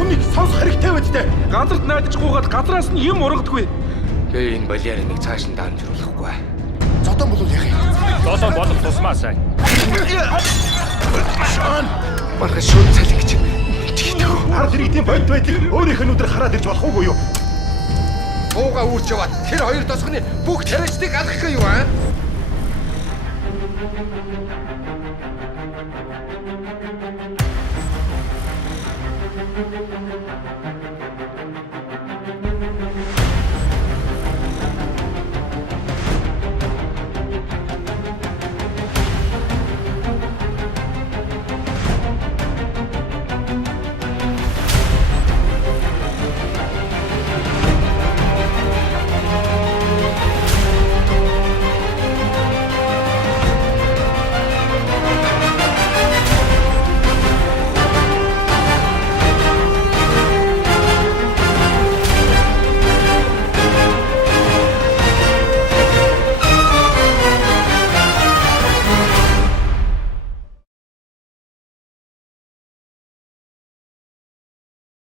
түмнийг сонсох хэрэгтэй байдтай. Газарт найдаж гуугаад газраас нь юм ургадаггүй. Би энэ балиариныг цааш нь дамжруулахгүй. Зодон болов яах юм? Зодон болох тусмаа сайн. Маргааш шууд цалин гэж. Хард иргэдийн бодит байдлыг өөрийнх нь өдөр хараад ирж болох уу юу? Ууга үүрч яваад тэр хоёр тосгоны бүх тариачдыг алгах юу аа?